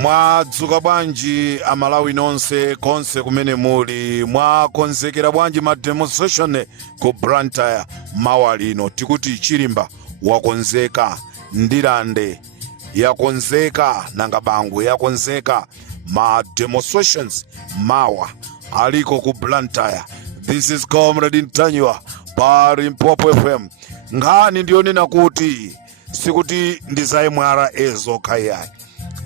Mwadzuka bwanji amalawi nonse konse kumene muli, mwakonzekera bwanji ma demonstration ku Blantyre mawa lino. Tikuti Chilimba wakonzeka, Ndilande yakonzeka, Nangabangu yakonzeka, ma demonstrations mawa aliko ku Blantyre. This is Comrade Ntanywa pa Limpopo FM. Nkhani ndiyonena kuti sikuti ndizayimwara ezo khayayi,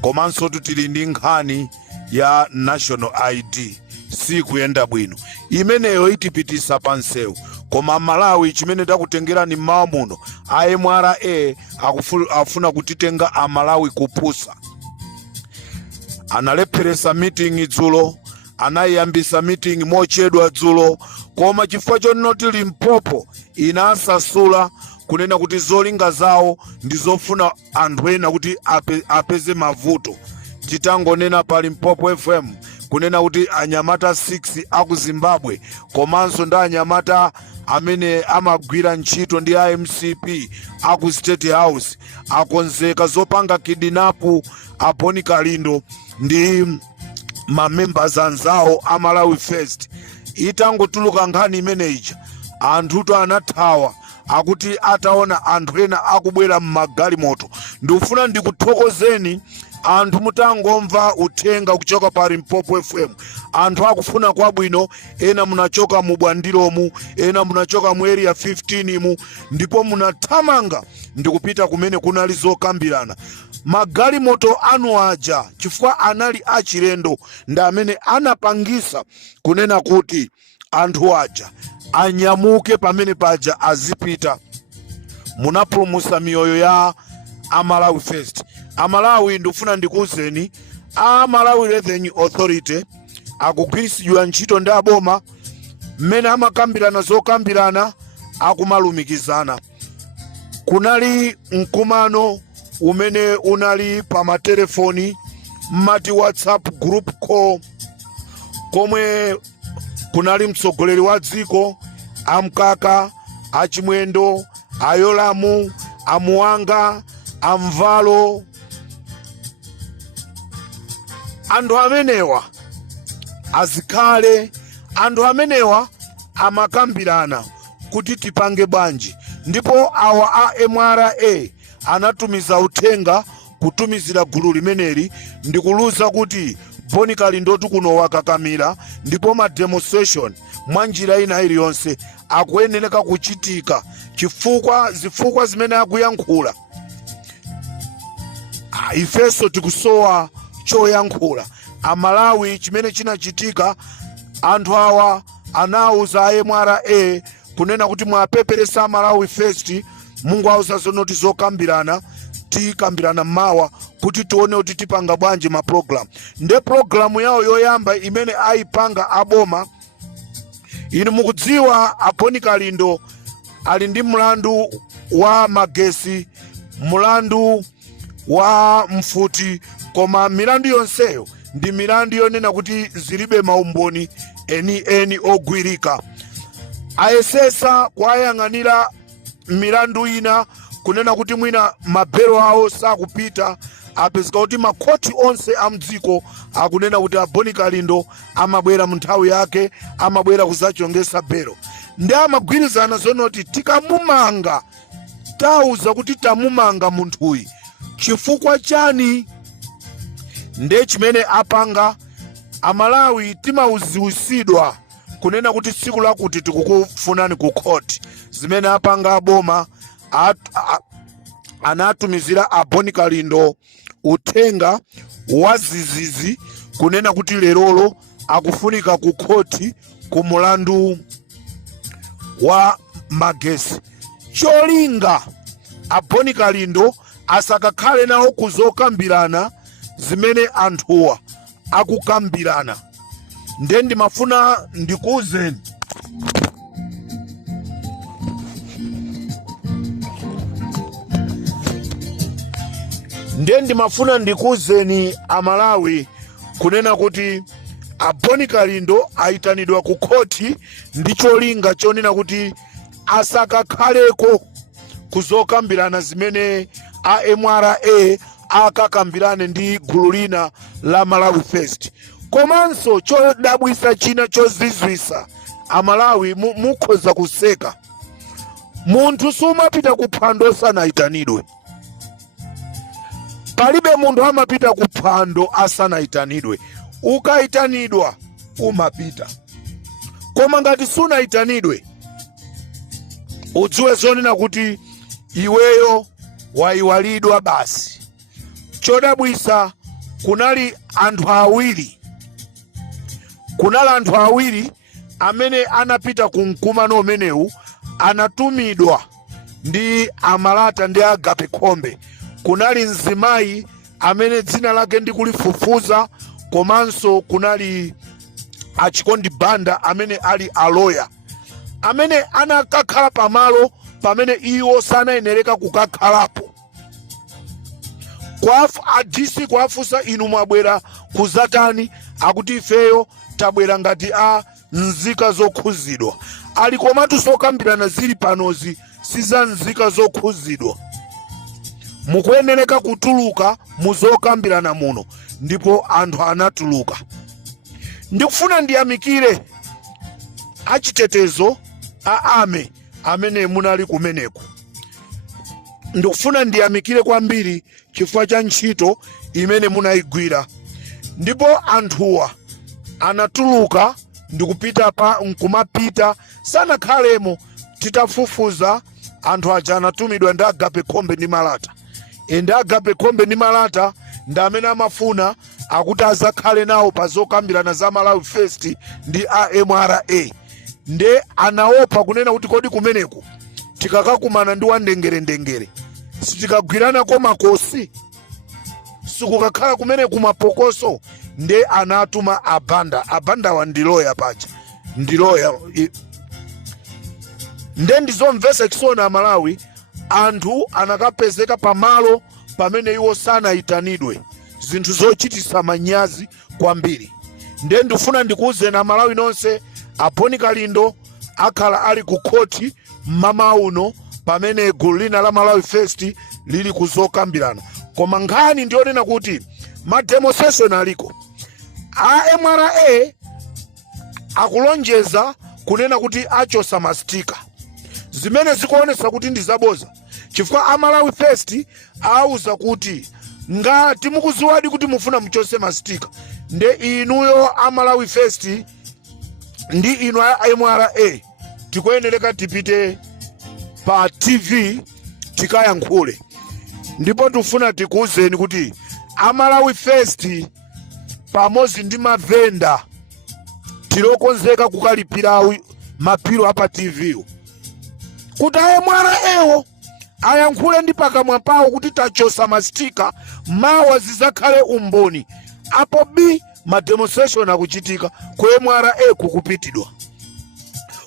komanso tili ndi nkhani ya national ID sikuyenda bwino, imeneyo itipitisa pansewu. Koma Malawi chimene takutengerani mmawa muno, AMRA afuna kutitenga amalawi kupusa. Analepheresa meeting dzulo, anayambisa meeting mochedwa dzulo, koma chifukwa chonoti Limpopo inasasula kunena kuti zolinga zawo ndizofuna anthu ena kuti apeze mavuto. Titangonena pa Limpopo FM kunena kuti anyamata 6 aku Zimbabwe komanso ndi anyamata amene amagwira ntchito ndi IMCP aku State House akonzeka zopanga kidinapu Boni Kalindo ndi mamembers anzawo a Malawi First. Itangotuluka nkhani imeneja, anthuto anathawa akuti ataona anthu ena akubwera mmagalimoto. Ndikufuna ndikuthokozeni anthu mutangomva uthenga kuchoka pa Limpopo FM. Anthu akufuna kwabwino, ena munachoka mu Bwandiromu, ena munachoka mu area 15 mu, ndipo munathamanga ndikupita kumene kunali zokambirana. Magalimoto anu aja chifukwa anali achilendo ndi amene anapangisa kunena kuti anthu aja anyamuke pamene paja azipita. Munapulumusa miyoyo ya Malawi First. Amalawi ndifuna ndikuuzeni, Malawi Revenue Authority akugwirisidwa ntchito ndi aboma mmene amakambirana zokambirana akumalumikizana. Kunali mkumano umene unali pa matelefoni mmati WhatsApp group call, komwe kunali mtsogoleri wa dziko, amkaka, achimwendo, ayolamu, amuwanga, amvalo. Anthu amenewa azikhale, anthu amenewa amakambirana kuti tipange bwanji. Ndipo awa AMRA anatumiza uthenga kutumizira gulu limeneli ndikuluza kuti Boni Kalindo kuno wakakamira, ndipo ma demonstration mwanjira ina iliyonse akuyeneleka kuchitika zifukwa zimene akuyankhula. Ifeso tikusowa choyankhula. Amalawi chimene chinachitika, anthu awa anauza AMRA kunena kuti mwapeperesa Malawi First, Mungu auza zonoti zokambirana, tikambirana mawa kuti tione kuti tipanga bwanji ma program. Nde programu yawo yoyamba imene aipanga aboma, inu mukudziwa Boni Kalindo ali ndi mlandu wa magesi, mlandu wa mfuti, koma milandu yonseyo ndi milandu yonena kuti zilibe maumboni eni ogwirika. Ayesesa kwayang'anira milandu ina kunena kuti mwina mabelo awo sakupita, apezeka kuti makhoti onse amdziko akunena kuti Boni Kalindo amabwera munthawi yake, amabwera kuzachongesa belo. Ndi amagwirizana zonoti tikamumanga, tauza kuti tamumanga munthuyi chifukwa chani. Nde chimene apanga Amalawi timauziwisidwa kunena kuti tsiku lakuti tikukufunani ku court. Zimene apanga aboma anatumizira a Boni Kalindo uthenga wa zizizi kunena kuti lerolo akufunika ku khoti ku mulandu wa magesi. Cholinga a Boni Kalindo asakakhale nawo kuzokambirana zimene anthuwa akukambirana. Nde ndimafuna ndikuuzeni Amalawi kunena kuti a Boni Kalindo aitanidwa ku khoti ndi cholinga chonena kuti asakakhaleko kuzokambirana zimene a MRA akakambirane ndi gulu lina la Malawi First. Komanso chodabwisa china chozizwisa Amalawi mukhoza kuseka. Munthu sumapita kuphwando sanaitanidwe. Palibe munthu amapita kuphwando asanaitanidwe. Ukaitanidwa umapita. Koma ngati sunaitanidwe udziwe zonena kuti iweyo waiwalidwa basi. Chodabwisa kunali anthu awiri amene anapita ku mkumano umenewu, anatumidwa ndi Amalata ndi Agape Khombe. Kunali mzimayi amene dzina lake ndikulifufuza, komanso kunali Achikondi Banda amene ali aloya, amene anakakhala pamalo pamene iwo sanayenereka kukakhalapo. DC kwafusa inu mwabwera kuzatani, akuti ifeyo tabwera ngati a nzika zokhuzidwa. Ali komatu sokambirana zili panozi siza nzika zokhuzidwa. Mukuyenereka kutuluka muzokambirana muno. Ndipo anthu anatuluka. Ndikufuna ndiyamikire achitetezo ame amene munali kumeneku. Ndikufuna ndiyamikire kwambiri chifukwa cha ntchito imene munayigwira. Ndipo anthuwa anatuluka ndikupita nkumapita sanakhalemo titafufuza. Anthu aja anatumidwa ndi Agape Khombe ndi Malata. Ende Agape Khombe ndi Malata ndi amene amafuna akuti azakhale nawo pazokambirana za Malawi First ndi MRA. Nde anaopa kunena kuti kodi kumeneku tikakakumana ndi wandengerendengere sitikagwirana ko makosi, sikukakhala kumene kumapokoso. Nde anatuma Abanda wa ndiloya pacha, ndiloya. Nde ndizomvesa chisoni Amalawi, anthu anakapezeka pamalo pamene iwo sanaitanidwe, zinthu zochitisa manyazi kwambiri. Nde ndifuna ndikuuzeni Amalawi nonse, a Boni Kalindo akhala ali ku khoti mama uno pamene gulu lina la Malawi First lili kuzokambirana. Koma nkhani ndionena kuti ma demonstration aliko. A MRA akulonjeza kunena kuti achosa mastika, zimene zikuonesa kuti ndizaboza. Chifukwa a Malawi First auza kuti ngati mukuziwadi kuti mufuna mchose mastika, nde inuyo a Malawi First ndi inu a MRA tikuyenereka tipite pa TV tikayankhule. Ndipo tufuna tikuuzeni kuti a Malawi First pamozi ndi mavenda tilokonzeka kukalipira mapiro apa TV kuti a MRA ayankhule ndi pakamwa pawo kuti tachosa mastika, mawa zizakhale umboni. Apo ma demonstration akuchitika ku MRA kukupitidwa.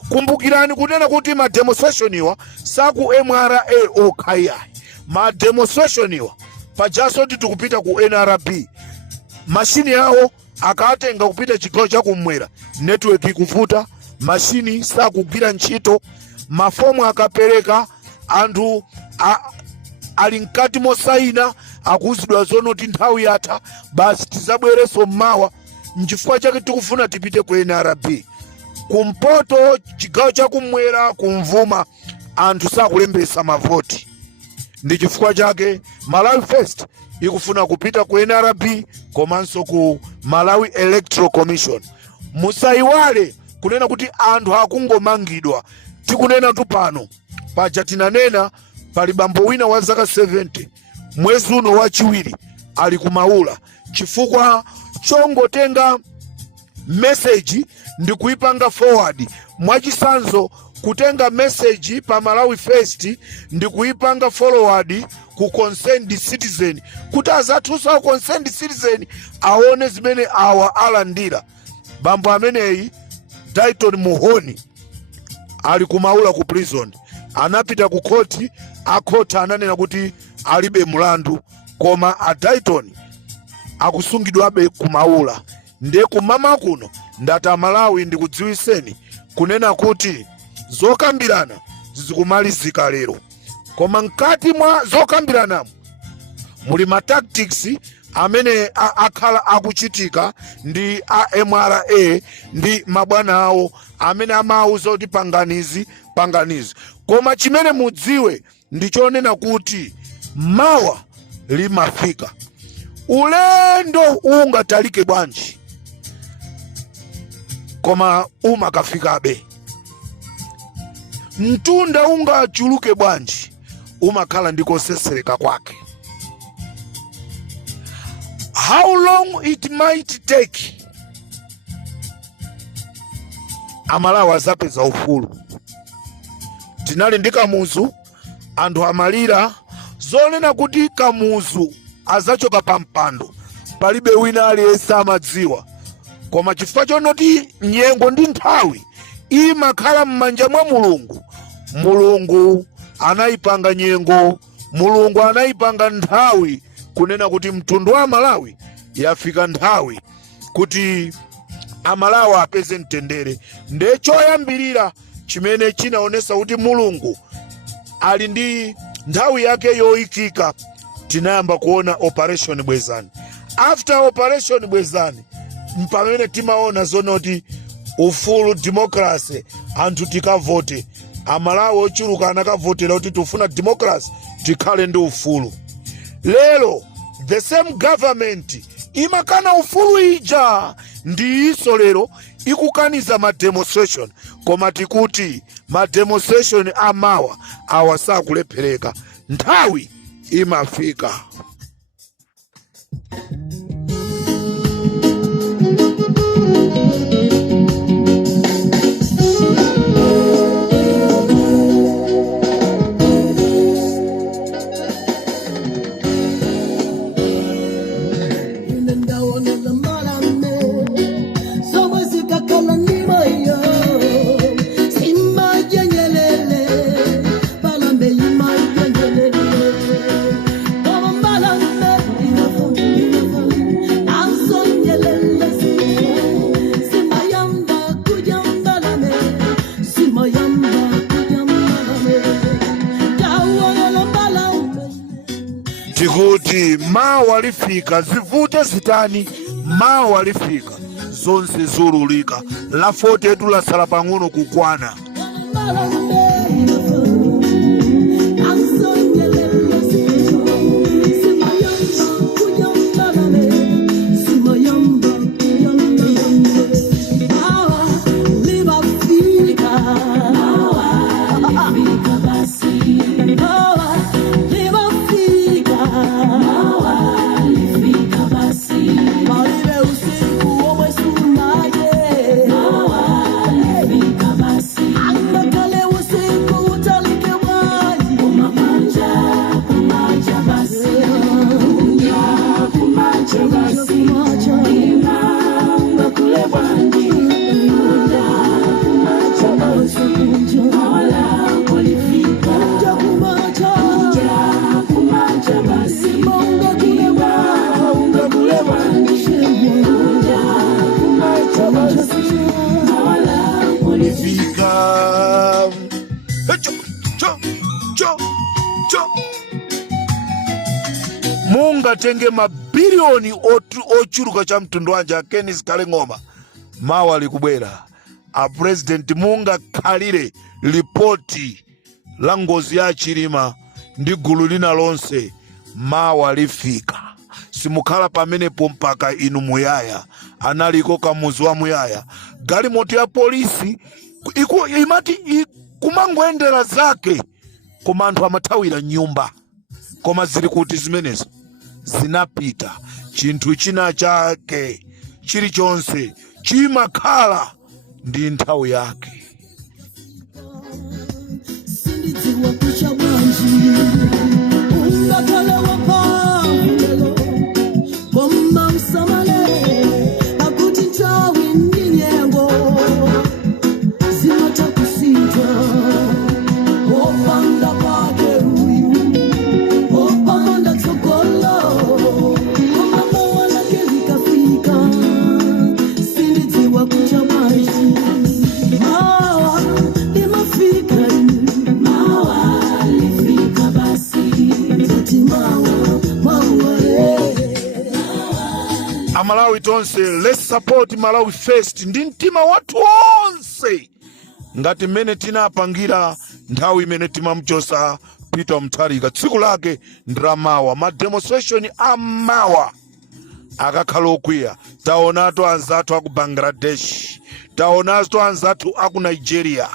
Kumbukirani kunena kuti ma demonstration iwa saku MRA okhayayi. Ma demonstration iwa pajaso tikupita ku NRB. Mashini yawo akatenga kupita chigawo chakumwera, network ikuvuta, mashini sakugwira ntchito, mafomu akapereka, anthu ali mkati mosaina akuzidwa zonoti nthawi yatha basi tizabwereso mmawa. Nchifukwa chake tikufuna tipite ku NRB. Kumpoto chigawo chakumwera kumvuma anthu sakulembesa mavoti. Ndi chifukwa chake Malawi First ikufuna kupita ku NRB komanso ku Malawi Electoral Commission. Musaiwale kunena kuti anthu akungomangidwa. Tikunena tupano paja tinanena pali bambo wina wa zaka 70 mwezi uno wachiwiri ali kumaula chifukwa chongotenga message ndi kuipanga forward. Mwachisanzo kutenga message pa Malawi First ndi kuipanga forward ku concerned citizen kuti azathusa concerned citizen aone zimene awa alandira. Bambo ameneyi Dayton Muhoni ali kumaula ku prison, anapita ku koti, akhota ananena kuti alibe mulandu, koma a Dayton akusungidwabe kumaula. Nde kumama kuno ndata Malawi ndikudziwiseni kunena kuti zokambirana zizikumalizika lero, koma mkati mwa zokambirana muli ma tactics amene akhala akuchitika ndi MRA ndi mabwana awo amene amauza kuti panganizi. Koma chimene mudziwe ndichonena kuti mawa limafika. Ulendo ungatalike bwanji koma umakafikabe. Mtunda ungachuluke bwanji umakhala ndikosesereka kwake. How long it might take, Amalawi azapeza ufulu. Tinali ndi Kamuzu, anthu amalira zonena kuti Kamuzu azachoka pa mpando, palibe wina aliyense amadziwa. Koma chifukwa chonoti nyengo ndi nthawi imakhala m'manja mwa Mulungu, Mulungu anayipanga nyengo, Mulungu anayipanga nthawi kunena kuti mtundu wa Malawi yafika nthawi kuti Amalawi apeze mtendere. Nde choyambirira chimene chinaonesa kuti Mulungu ali ndi nthawi yake yoikika, tinayamba kuona Operation Bwezani. After Operation Bwezani mpamene timaona zonoti ufulu democracy, anthu tikavote. Amalawi ochuluka anakavotera kuti tufuna democracy, tikhale ndi ufulu. Lero the same government imakana ufulu ija, ndi iso lero ikukaniza ma demonstration. Koma tikuti ma demonstration amawa awasakulephereka, nthawi imafika. Tikuti mawa alifika, zivute zitani, mawa alifika, zonse zululika, la fote etu la salapang'ono kukwana. Munga tenge mabilioni ochuluka cha mtundu wanja Kenneth Kaleng'oma mawa likubwera. A president munga khalire ripoti la ngozi ya Chilima ndi gulu lina lonse mawa lifika. Simukhala pamenepo mpaka inu muyaya. Analiko Kamuzu wa muyaya. Galimoti ya polisi imati kumangoendera zake koma anthu amathawira nyumba. Koma zili kuti zimenezo zinapita. Chinthu china chake chilichonse chimakhala ndi nthawi yake. Malawi tonse, let's support Malawi first. Ndi mtima watu onse. Ngati mene tinapangira nthawi mene timamchosa Peter Mutharika tsiku lake ndramawa. Ma demonstration amawa akakhala okwiya. Taonatu anzathu aku Bangladesh, taonatu anzathu aku Nigeria,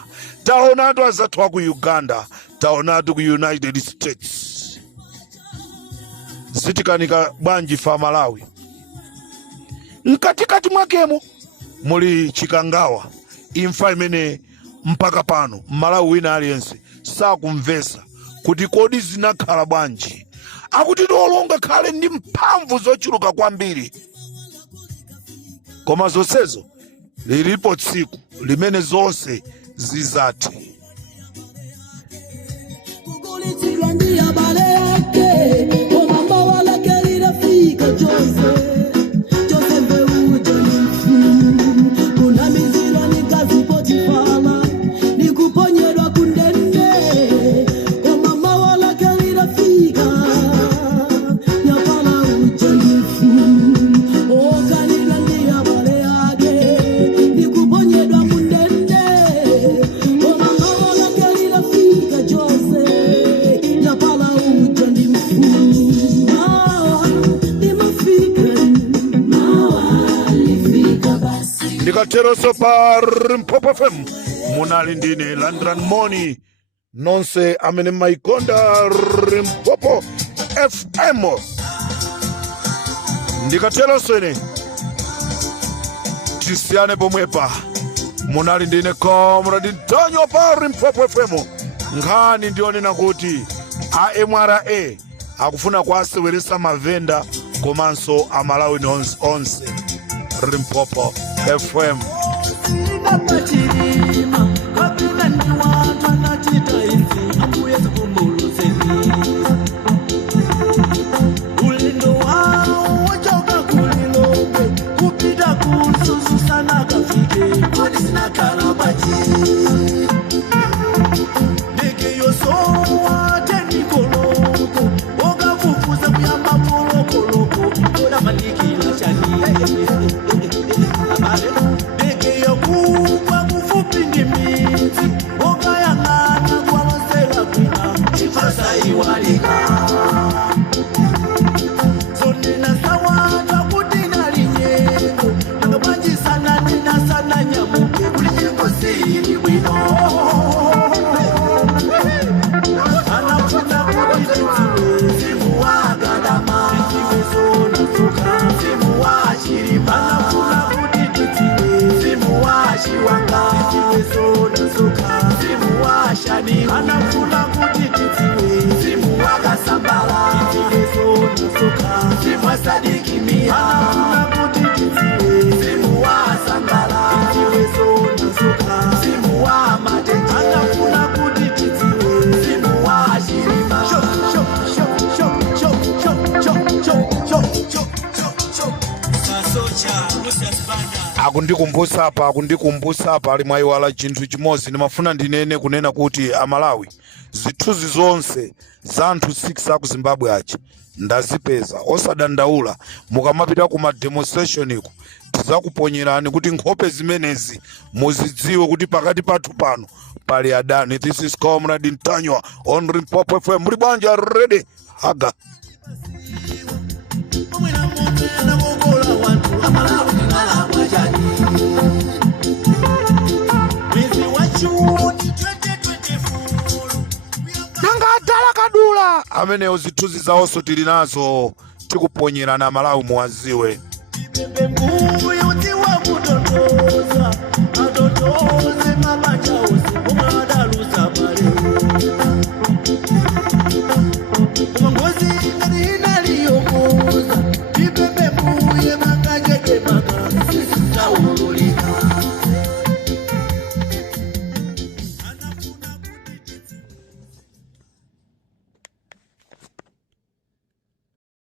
taonatu anzathu aku Uganda, taonatu ku United States. Zitikanika bwanji fa Malawi. Mkatikati mwakemo muli chikangawa. Imfa imene mpaka pano Malawi wina aliyense sakumvesa kuti kodi zinakhala bwanji. Akuti dolonga khale ndi mphamvu zochuluka kwambiri. Koma zonsezo lilipo tsiku limene zonse zizati. Ndikateroso pa Limpopo FM munali ndine Landran Moni nonse amene maikonda Limpopo FM. Ndikateroso ine tisiyane pomwepa. Munali ndine Comrade Ntonyo pa Limpopo FM. Nkhani ndionena kuti AMRA akufuna kwaseweresa mavenda komanso amalawi onse. Limpopo FM. Akundikumbusa apa ali mwayiwala chinthu chimodzi. Ndimafuna ndinene kunena kuti amalawi zithuzi zonse za anthu 6 aku Zimbabwe achi ndazipeza. Osadandaula mukamapita ku ma demonstration iko tizakuponyerani kuti nkhope zimenezi muzidziwe kuti pakati pathu pano pali adani. This is Comrade Ntonyo on Limpopo FM. Muli bwanji ready haga. Nanga madula amenewo zithunzi zawonso tili nazo tikuponyerana Malawi muwaziwe. Ngozi ngati inaliyo